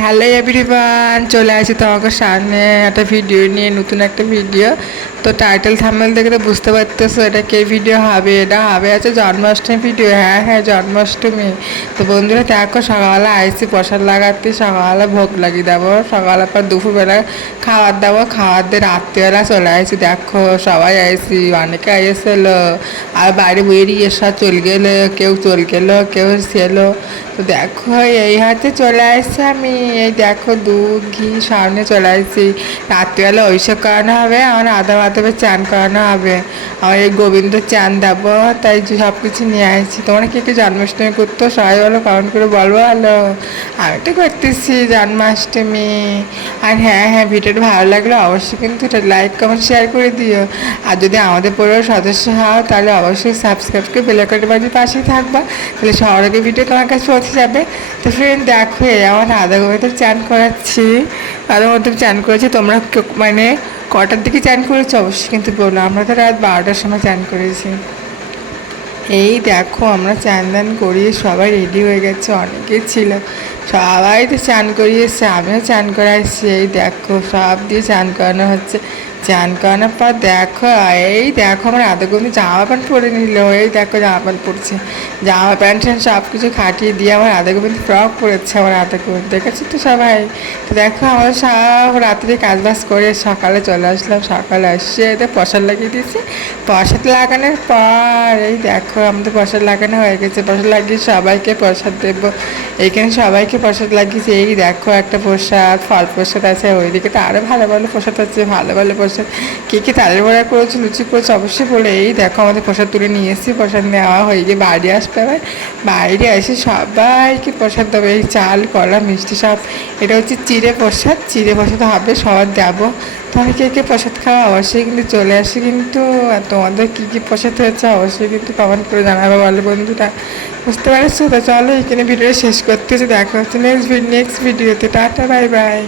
Hello everyone, চলে আসি তোমাকে সামনে একটা ভিডিও নিয়ে, নতুন একটা ভিডিও। তো টাইটেল থাম্বনেল দেখে তো বুঝতে পারতেছো এটা কে ভিডিও হবে। এটা হবে আছে জন্মাষ্টমী ভিডিও। হ্যাঁ হ্যাঁ, জন্মাষ্টমী। তো বন্ধুরা দেখো, সকালবেলা আইসি প্রসাদ লাগাতে, সকালবেলা ভোগ লাগিয়ে দেবো, সকালবেলা পর দুপুরবেলা খাবার দেবো, খাবার দিয়ে রাত্রিবেলা চলে আসি। দেখো সবাই আইসি, অনেকে এসেছিলো, আর বাইরে বেরিয়ে সব চলে গেলো, কেউ চলে গেলো, কেউ ছেলো। তো দেখো এই হাতে চলে আসছি আমি। এই দেখো দুধ ঘি সামনে চলে আসছি। রাত্রিবেলা ওইসব করানো হবে, আমার আধা মাধবে চান করানো হবে, আমার এই গোবিন্দ চান দেবো, তাই সব কিছু নিয়ে আসছি। তোমরা কে কে জন্মাষ্টমী করতো সবাই বলো, কমেন্ট করে বলবো। ভালো, আমি তো করতেছি জন্মাষ্টমী। আর হ্যাঁ হ্যাঁ, ভিডিওটা ভালো লাগলে অবশ্যই কিন্তু এটা লাইক কমেন্ট শেয়ার করে দিও। আর যদি আমাদের পরিবারের সদস্য হও তাহলে অবশ্যই সাবস্ক্রাইব করে বেল আইকনটি বাজিয়ে পাশেই থাকবা, তাহলে সবার আগে ভিডিও তোমার কাছে পৌঁছে যাবে। তো ফ্রেন্ড দেখো, আমার আধা ঘন্টা চান করাচ্ছি, আধা ঘন্টা চান করেছি। তোমরা মানে কটার দিকে চান করেছো অবশ্যই কিন্তু বলো। আমরা তো রাত 12টার সময় চান করেছি। এই দেখো আমরা চান দান করিয়ে সবাই রেডি হয়ে গেছে, অনেকেই ছিল, সবাই তো চান করিয়েছে, আমিও চান করাইছি। এই দেখো সব দিয়ে চান করানো হচ্ছে। চান করানোর পর দেখো, এই দেখো আমার আধা ঘন্টা জামা প্যান্ট পরে নিল। এই দেখো জামা প্যান্ট পরছে, জামা প্যান্ট সব কিছু খাটিয়ে দিয়ে আমার আধা ঘন্টা ফ্রক পরেছে, আমার আধা ঘন্টা দেখেছি তো সবাই। তো দেখো আমরা সব রাত্রে কাজবাজ করে সকালে চলে আসলাম। সকালে আসছে এতে প্রসাদ লাগিয়ে দিয়েছি। প্রসাদ লাগানোর পর এই দেখো আমাদের প্রসাদ লাগানো হয়ে গেছে। প্রসাদ লাগিয়ে সবাইকে প্রসাদ দেবো। এইখানে সবাইকে প্রসাদ লাগিয়েছে। এই দেখো একটা প্রসাদ, ফল প্রসাদ আছে, ওইদিকে তো আরও ভালো ভালো প্রসাদ আছে, ভালো ভালো প্রসাদ। কে কে তালের বড়া করেছে, লুচি করেছে অবশ্যই বলে। এই দেখো আমাদের প্রসাদ তুলে নিয়ে এসেছি, প্রসাদ নেওয়া হয়ে গিয়ে বাড়ি আসতে হবে। বাইরে এসে সবাইকে প্রসাদ দেবে, এই চাল কলা মিষ্টি সব। এটা হচ্ছে চিড়ে প্রসাদ, চিড়ে প্রসাদ হবে, সবার দেবো। তোমার কে কে প্রসাদ খাওয়া অবশ্যই কিন্তু চলে আসে কিন্তু। আর তোমাদের কী কী প্রসাদ হয়েছে অবশ্যই কিন্তু কমেন্ট করে জানাবে, বলো বন্ধুরা। বুঝতে পারছো তো? চলো এখানে ভিডিওটা শেষ করতেছি, দেখা হচ্ছে নেক্সট ভিডিওতে। Tata, bye bye.